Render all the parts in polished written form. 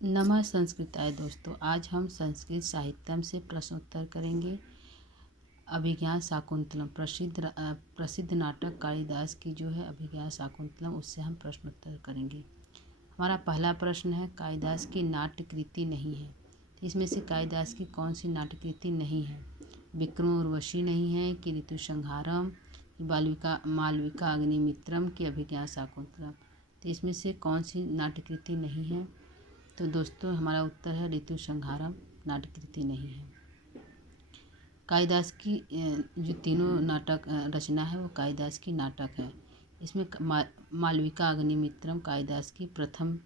नमः संस्कृताय दोस्तों, आज हम संस्कृत साहित्यम से प्रश्नोत्तर करेंगे। अभिज्ञान शाकुंतलम प्रसिद्ध नाटक कालिदास की जो है अभिज्ञान शाकुंतलम, उससे हम प्रश्नोत्तर करेंगे। हमारा पहला प्रश्न है, कालिदास की नाट्य कृति नहीं है, तो इसमें से कालिदास की कौन सी नाट्य कृति नहीं है? विक्रम उर्वशी नहीं है कि ऋतुसंहारम, मालविका अग्निमित्रम की अभिज्ञान शाकुंतलम? तो इसमें से कौन सी नाट्य कृति नहीं है? तो दोस्तों हमारा उत्तर है ऋतुसंहारम नाट्य कृति नहीं है। कालिदास की जो तीनों नाटक रचना है वो कालिदास की नाटक है। इसमें मालविका अग्निमित्रम कालिदास की प्रथम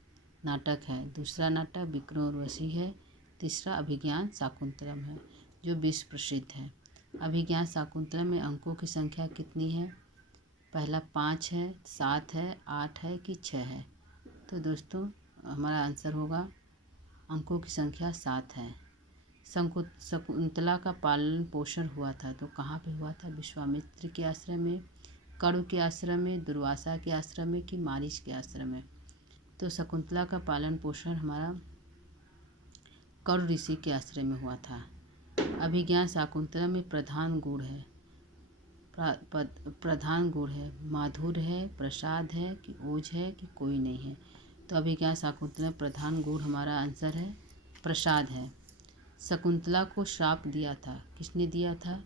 नाटक है, दूसरा नाटक विक्रम उर्वशी है, तीसरा अभिज्ञान शाकुंतलम है जो विश्व प्रसिद्ध है। अभिज्ञान शाकुंतलम में अंकों की संख्या कितनी है? पहला 5 है, 7 है, 8 है कि 6 है? तो दोस्तों हमारा आंसर होगा अंकों की संख्या 7 है। शकुंतला का पालन पोषण हुआ था तो कहाँ पे हुआ था? विश्वामित्र के आश्रम में, कण्व के आश्रम में, दुर्वासा के आश्रम में कि मारीच के आश्रम में? तो शकुंतला का पालन पोषण हमारा कण्व ऋषि के आश्रम में हुआ था। अभिज्ञान शाकुंतलम में प्रधान गुण है, माधुर्य है, प्रसाद है कि ओज है कि कोई नहीं है? तो अभिज्ञान शाकुंतलम प्रधान गुण हमारा आंसर है प्रसाद है। शकुंतला को श्राप दिया था, किसने दिया था?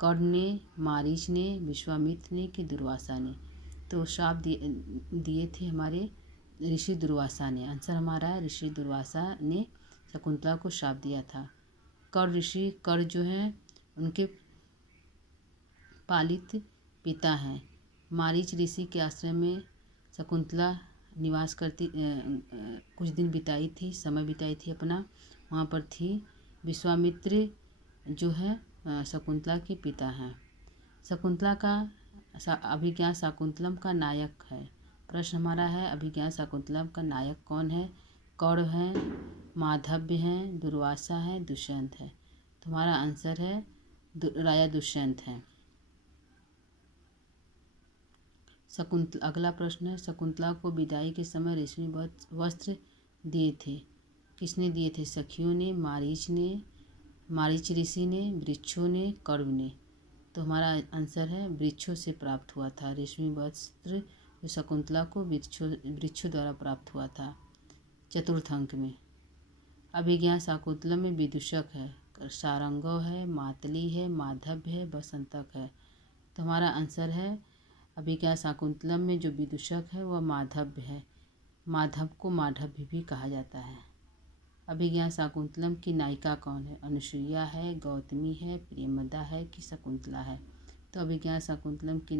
कर्ण ने, मारीच ने, विश्वामित्र ने कि दुर्वासा ने? तो श्राप दिए थे हमारे ऋषि दुर्वासा ने। आंसर हमारा है ऋषि दुर्वासा ने शकुंतला को श्राप दिया था। कर्ण जो हैं उनके पालित पिता हैं। मारीच ऋषि के आश्रम में शकुंतला निवास करती कुछ दिन समय बिताई थी अपना, वहाँ पर थी। विश्वामित्र जो है शकुंतला के पिता हैं। शकुंतला का अभिज्ञान शाकुंतलम का नायक है। प्रश्न हमारा है अभिज्ञान शाकुंतलम का नायक कौन है? कण्व है, माधव्य है, दुर्वासा है, दुष्यंत है? तो हमारा आंसर है राजा दुष्यंत है। अगला प्रश्न है, शकुंतला को विदाई के समय रेशमी वस्त्र दिए थे, किसने दिए थे? सखियों ने, मारीच ऋषि ने, वृक्षों ने, कण्व ने? तो हमारा आंसर है वृक्षों से प्राप्त हुआ था रेशमी वस्त्र, जो शकुंतला को वृक्षों द्वारा प्राप्त हुआ था। चतुर्थ अंक में अभिज्ञान शाकुंतलम में विदूषक है, सारंगव है, मातली है, माधव्य है, बसंतक है? तो हमारा आंसर है अभिज्ञान शाकुंतलम में जो विदूषक है वह माधव्य है। माधव को माधव्य भी कहा जाता है। अभिज्ञान शाकुंतलम की नायिका कौन है? अनुसुईया है, गौतमी है, प्रियमदा है कि शकुंतला है? तो अभिज्ञान शाकुंतलम की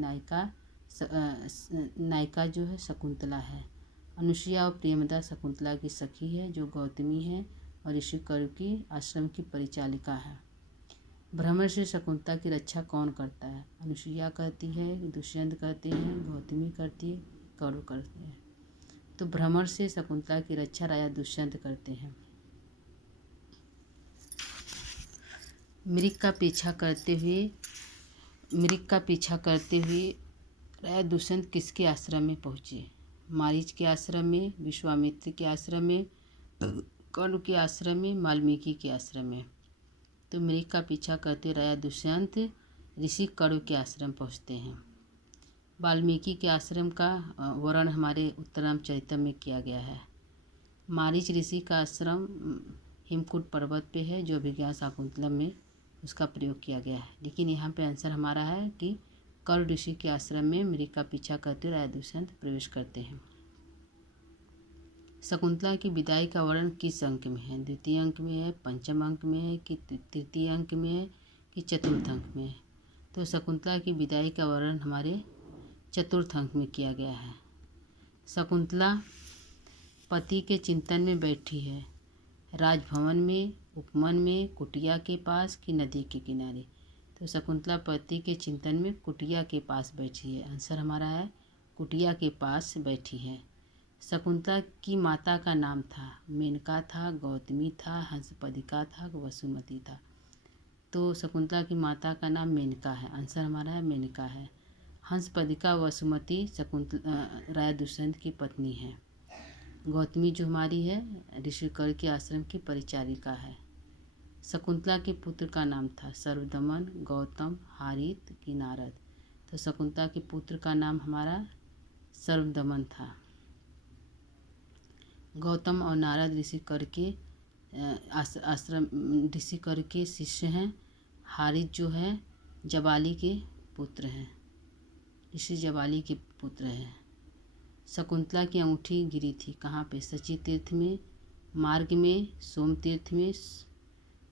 नायिका जो है शकुंतला है। अनुसुईया और प्रियमदा शकुंतला की सखी है, जो गौतमी है और ऋषि कण्व की आश्रम की परिचालिका है। भ्रमर से शकुंतला की रक्षा कौन करता है? अनुसुईया करती है, दुष्यंत करते हैं, गौतमी करती है, कण्व करते हैं? तो भ्रमर से शकुंतला की रक्षा राजा दुष्यंत करते हैं। मृग का पीछा करते हुए राजा दुष्यंत किसके आश्रम में पहुँचे? मारीच के आश्रम में, विश्वामित्र के आश्रम में, कण्व के आश्रम में, वाल्मीकि के आश्रम में? तो मृग का पीछा करते राजा दुष्यंत ऋषि कण्व के आश्रम पहुँचते हैं। वाल्मीकि के आश्रम का वर्णन हमारे उत्तररामचरितम में किया गया है। मारीच ऋषि का आश्रम हेमकूट पर्वत पे है, जो अभिज्ञान शाकुंतलम में उसका प्रयोग किया गया है। लेकिन यहाँ पे आंसर हमारा है कि कण्व ऋषि के आश्रम में मृग का पीछा करते राजा दुष्यंत प्रवेश करते हैं। शकुंतला की विदाई का वर्णन किस अंक में है? द्वितीय अंक में है, पंचम अंक में है कि तृतीय अंक में है कि चतुर्थ अंक में है? तो शकुंतला की विदाई का वर्णन हमारे चतुर्थ अंक में किया गया है। शकुंतला पति के चिंतन में बैठी है, राजभवन में, उपवन में, कुटिया के पास कि नदी के किनारे? तो शकुंतला पति के चिंतन में कुटिया के पास बैठी है। आंसर हमारा है कुटिया के पास बैठी है। शकुंतला की माता का नाम था? मेनका था, गौतमी था, हंसपदिका था, वसुमती था? तो शकुंतला की माता का नाम मेनका है। आंसर हमारा है मेनका है। हंसपदिका वसुमती राजा दुष्यंत की पत्नी है। गौतमी जो हमारी है ऋषिकर के आश्रम की परिचारिका है। शकुंतला के पुत्र का नाम था सर्वदमन, गौतम, हारित की नारद। तो शकुंतला के पुत्र का नाम हमारा सर्वदमन था। गौतम और नारद ऋषिकर के आश्रम ऋषिकर के शिष्य हैं। हारित जो है जबाली के पुत्र हैं, ऋषि जबाली के पुत्र हैं। शकुंतला की अंगूठी गिरी थी कहाँ पे? सची तीर्थ में, मार्ग में, सोम तीर्थ में,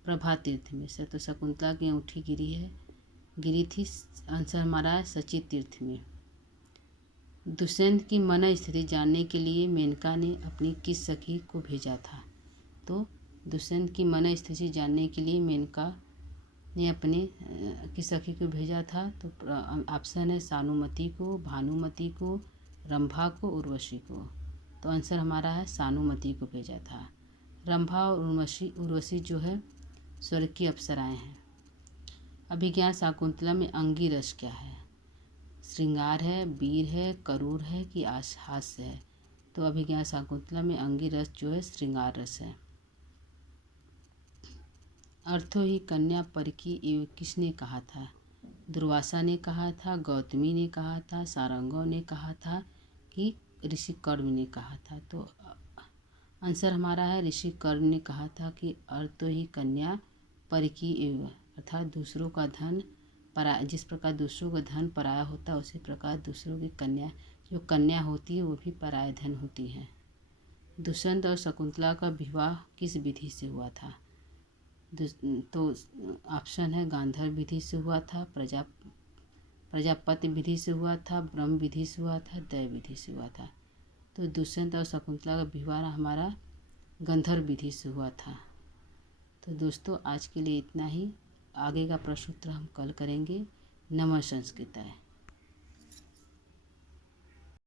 प्रभा तीर्थ में से। तो शकुंतला की अंगूठी गिरी थी, आंसर हमारा है सची तीर्थ में। दुष्यंत की मन स्थिति जानने के लिए मेनका ने अपनी किस सखी को भेजा था? तो दुष्यंत की मन स्थिति जानने के लिए मेनका ने अपने किस सखी को भेजा था? तो ऑप्शन है सानुमति को, भानुमति को, रंभा को, उर्वशी को। तो आंसर हमारा है सानुमति को भेजा था। रंभा और उर्वशी जो है स्वर्ग की अप्सराएं हैं। अभिज्ञान शाकुंतला में अंगी रस क्या है? श्रृंगार है, वीर है, करूर है कि हास्य है? तो अभिज्ञान शाकुंतला में अंगी रस जो है श्रृंगार रस है। अर्थो ही कन्या पर की एवं किसने कहा था? दुर्वासा ने कहा था, गौतमी ने कहा था, सारंगों ने कहा था कि ऋषि कर्ण ने कहा था? तो आंसर हमारा है ऋषि कर्ण ने कहा था कि अर्थो ही कन्या पर की एवं, अर्थात दूसरों का धन पराया, जिस प्रकार दूसरों का धन पराया होता है उसी प्रकार दूसरों की कन्या जो कन्या होती है वो भी पराया धन होती है। दुष्यंत और शकुंतला का विवाह किस विधि से हुआ था? तो ऑप्शन है गांधर्व विधि से हुआ था, प्रजापति विधि से हुआ था, ब्रह्म विधि से हुआ था, दैव विधि से हुआ था। तो दुष्यंत और शकुंतला का विवाह हमारा गंधर्व विधि से हुआ था। तो दोस्तों आज के लिए इतना ही। आगे का प्रश्न उत्तर हम कल करेंगे। नमः संस्कृताय।